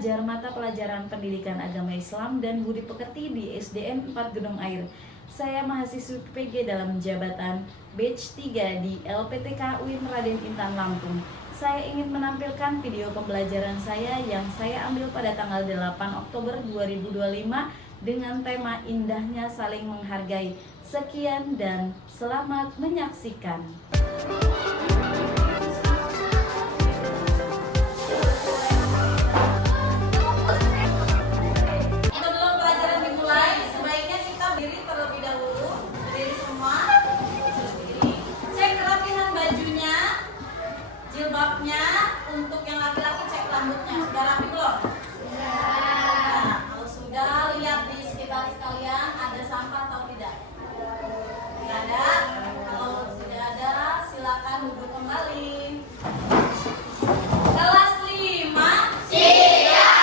pengajar mata pelajaran Pendidikan Agama Islam dan Budi Pekerti di SDN 4 Gunung Air. Saya mahasiswi PG dalam jabatan Batch 3 di LPTK UIN Raden Intan Lampung. Saya ingin menampilkan video pembelajaran saya yang saya ambil pada tanggal 8 Oktober 2025 dengan tema Indahnya Saling Menghargai. Sekian dan selamat menyaksikan. Sebelum pelajaran dimulai, sebaiknya kita berdiri terlebih dahulu. Berdiri semua. Berdiri. Cek kerapihan bajunya, jilbabnya. Untuk yang laki-laki cek rambutnya. Sudah rapi belum? Nah, kalau sudah, lihat di sekitar sekalian ada sampah atau tidak. Tidak ada. Kalau sudah ada, silakan duduk kembali. Kelas 5. Siap.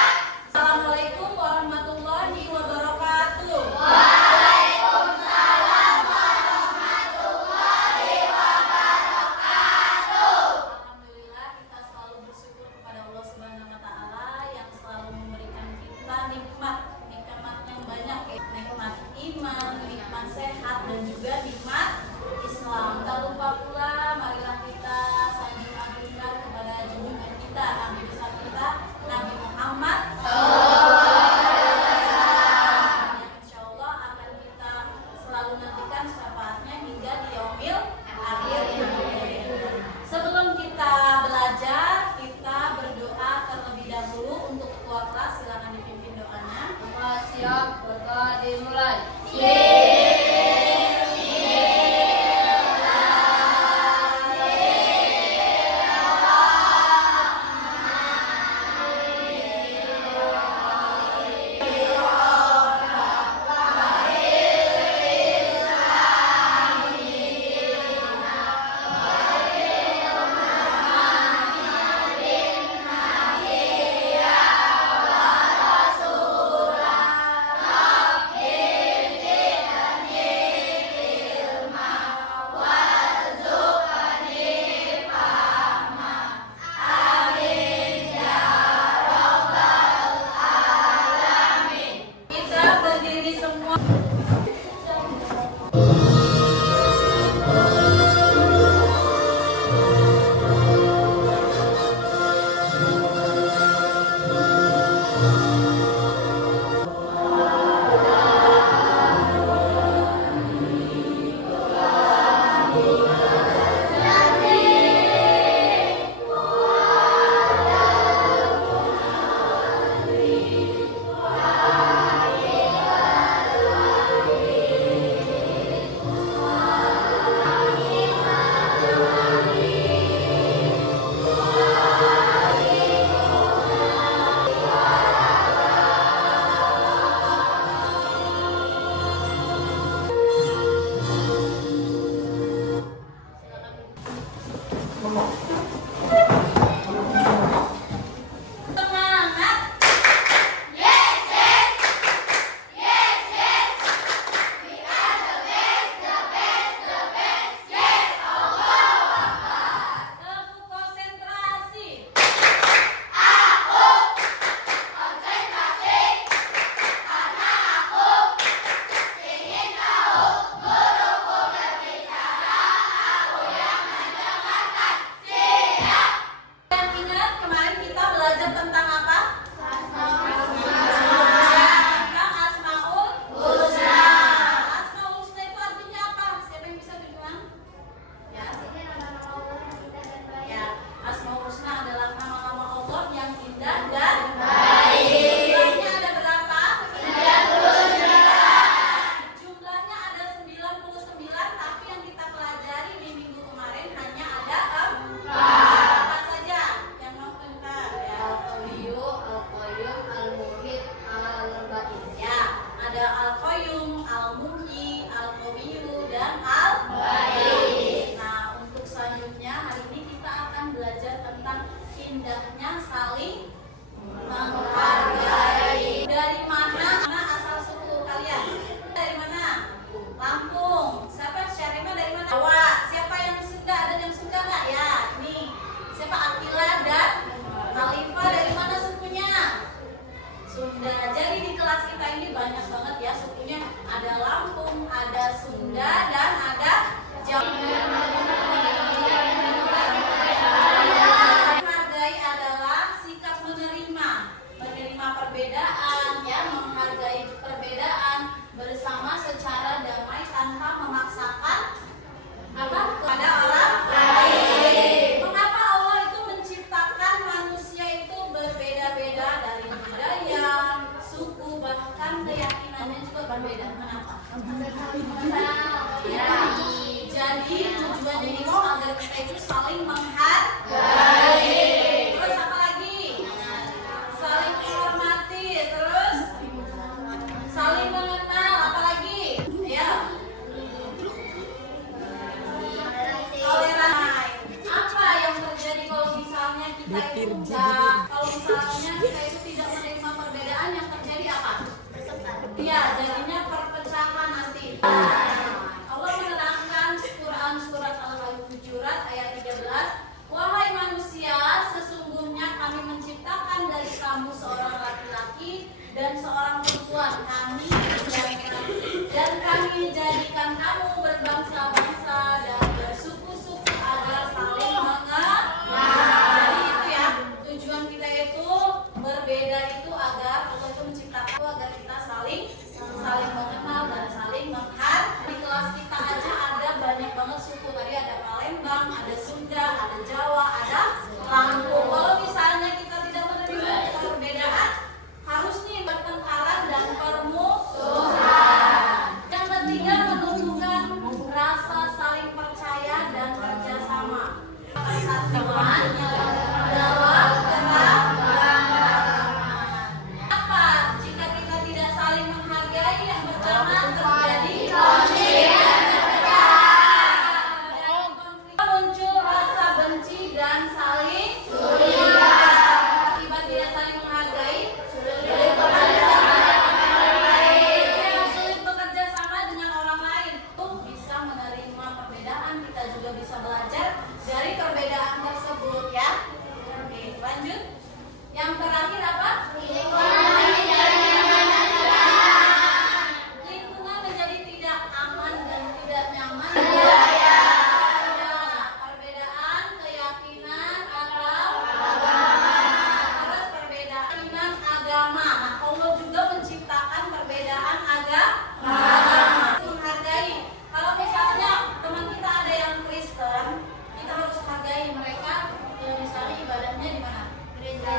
Assalamualaikum warahmatullahi wabarakatuh. Waalaikumsalam warahmatullahi wabarakatuh. Alhamdulillah, kita selalu bersyukur kepada Allah Subhanahu wa taala yang selalu memberikan kita nikmat yang banyak, nikmat iman, nikmat sehat, dan juga nikmat Islam. Tak lupa pula, marilah kita sanjung-agungkan kepada junjungan kita, Nabi besar kita, Nabi Muhammad yang insya Allah akan kita selalu nantikan syafaatnya hingga di yaumil akhir. Sebelum kita belajar, kita berdoa terlebih dahulu. Untuk ketua kelas, silakan dipimpin doanya. Siap, berdoa dimulai. Kita berdiri semua. itu menciptakan agar kita saling mengenal dan saling menghargai. Di kelas kita aja ada banyak banget suku. Tadi ada Palembang, ada Sunda, ada Jawa, ada Lampung. Kalau misalnya kita tidak menerima perbedaan, harus nih bertengkaran dan permusuhan. Yang ketiga, menumbuhkan rasa saling percaya dan kerjasama. Persatuan dalam keragaman. Apa? Jika kita tidak saling menghargai, yang pertama terjadi konflik. Muncul rasa benci dan saling curiga. Akibat tidak saling menghargai, sulit bekerja sama dengan orang lain. Untuk bisa menerima perbedaan, kita juga bisa belajar dari perbedaan tersebut ya. Oke, lanjut. Yang terakhir apa? Lingkungan menjadi tidak aman dan tidak nyaman. Ya, perbedaan keyakinan atau agama. Terus perbedaan agama. Nah, Allah juga menciptakan perbedaan agama. Menghargai. Kalau misalnya teman kita ada yang Kristen, kita harus menghargai mereka. Misalnya ibadahnya di mana? Gereja.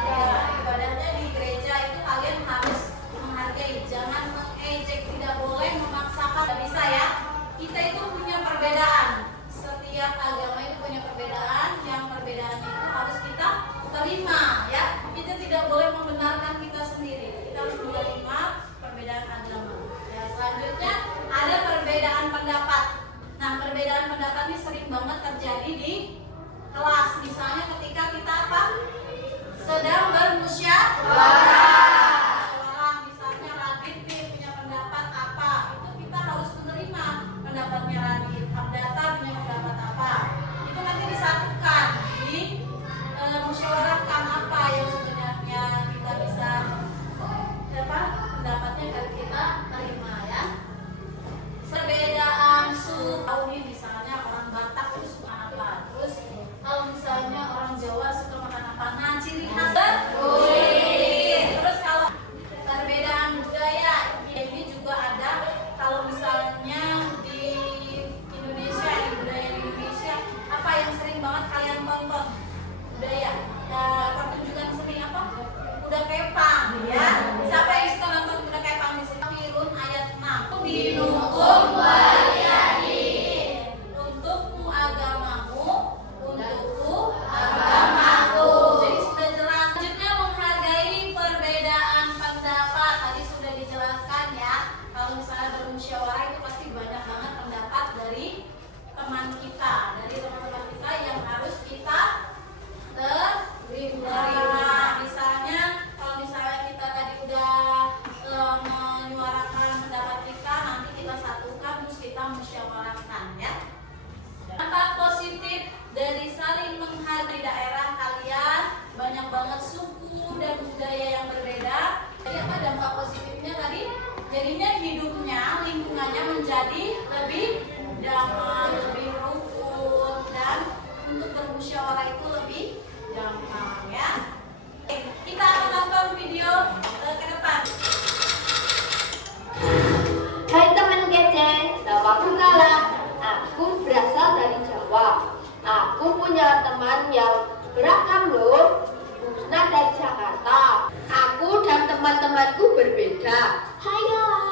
Ibadahnya di gereja itu kalian harus menghargai. Jangan mengejek, tidak boleh memaksakan. Tidak bisa ya. Kita itu punya perbedaan. Setiap agama itu punya perbedaan. Yang perbedaan itu harus kita terima ya. Kita tidak boleh membenarkan kita sendiri. Kita harus menerima perbedaan agama. Ya, selanjutnya ada perbedaan pendapat. Nah, perbedaan pendapat ini sering banget terjadi di kelas. Misalnya ketika kita apa? Sedang bermusyawarah. Misalnya Radit punya pendapat apa? Itu kita harus menerima pendapatnya Radit. Abdata punya pendapat apa? Itu nanti disatukan di musyawarahkan apa yang sebenarnya kita bisa pendapatnya kan kita terima ya. Perbedaan suku, misalnya orang Batak itu suka apa? Terus kalau misalnya orang Jawa suka makan apa? Nah, ciri khas terus kalau perbedaan budaya ini juga ada. Kalau misalnya di Indonesia, di budaya Indonesia, apa yang sering banget kalian tonton? Budaya pertunjukan seni apa? Kuda kepang ya. Siapa yang suka nonton kuda kepang di sini? Firun ayat 6. Dinukum waliyadi. Untukmu agamamu, untukku agamaku. Jadi sudah jelas. Selanjutnya menghargai perbedaan pendapat. Tadi sudah dijelaskan ya. Kalau misalnya bermusyawarah itu pasti banyak banget pendapat dari teman kita, dari teman-teman kita yang harus kita terima. Misalnya kalau misalnya kita tadi udah menyuarakan pendapat kita, nanti kita satukan terus kita musyawarahkan ya. Dampak positif dari saling menghargai daerah kalian, banyak banget suku dan budaya yang berbeda. Jadi apa dampak positifnya tadi? Jadinya hidupnya, lingkungannya menjadi lebih damai, lebih rukun, dan untuk bermusyawarah itu lebih gampang ya. Oke, kita akan nonton video ke depan. Hai teman kece, namaku Kala. Aku berasal dari Jawa. Aku punya teman yang beragam loh. Husna dari Jakarta. Aku dan teman-temanku berbeda. Hai Galang.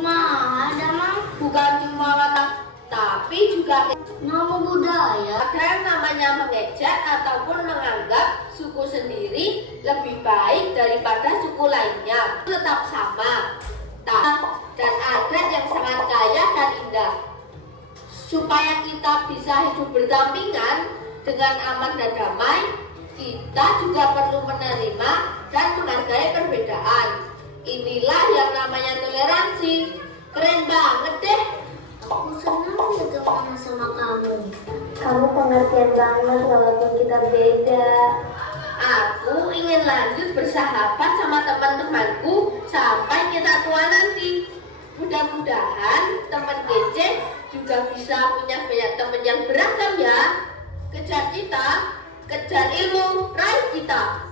Ada mang. Bukan cuma watak, tapi juga nama budaya. Ada yang namanya mengejek ataupun menganggap suku sendiri lebih baik daripada suku lainnya. Tetap sama. Dan adat yang sangat kaya dan indah. Supaya kita bisa hidup berdampingan dengan aman dan damai, kita juga perlu menerima dan menghargai perbedaan. Inilah yang namanya toleransi. Keren banget deh. Aku senang ketemu sama kamu. Kamu pengertian banget walaupun kita beda. Aku ingin lanjut bersahabat sama teman-temanku sampai kita tua nanti. Mudah-mudahan teman kece juga bisa punya banyak teman yang beragam ya. Kejar cita, kejar ilmu, raih kita.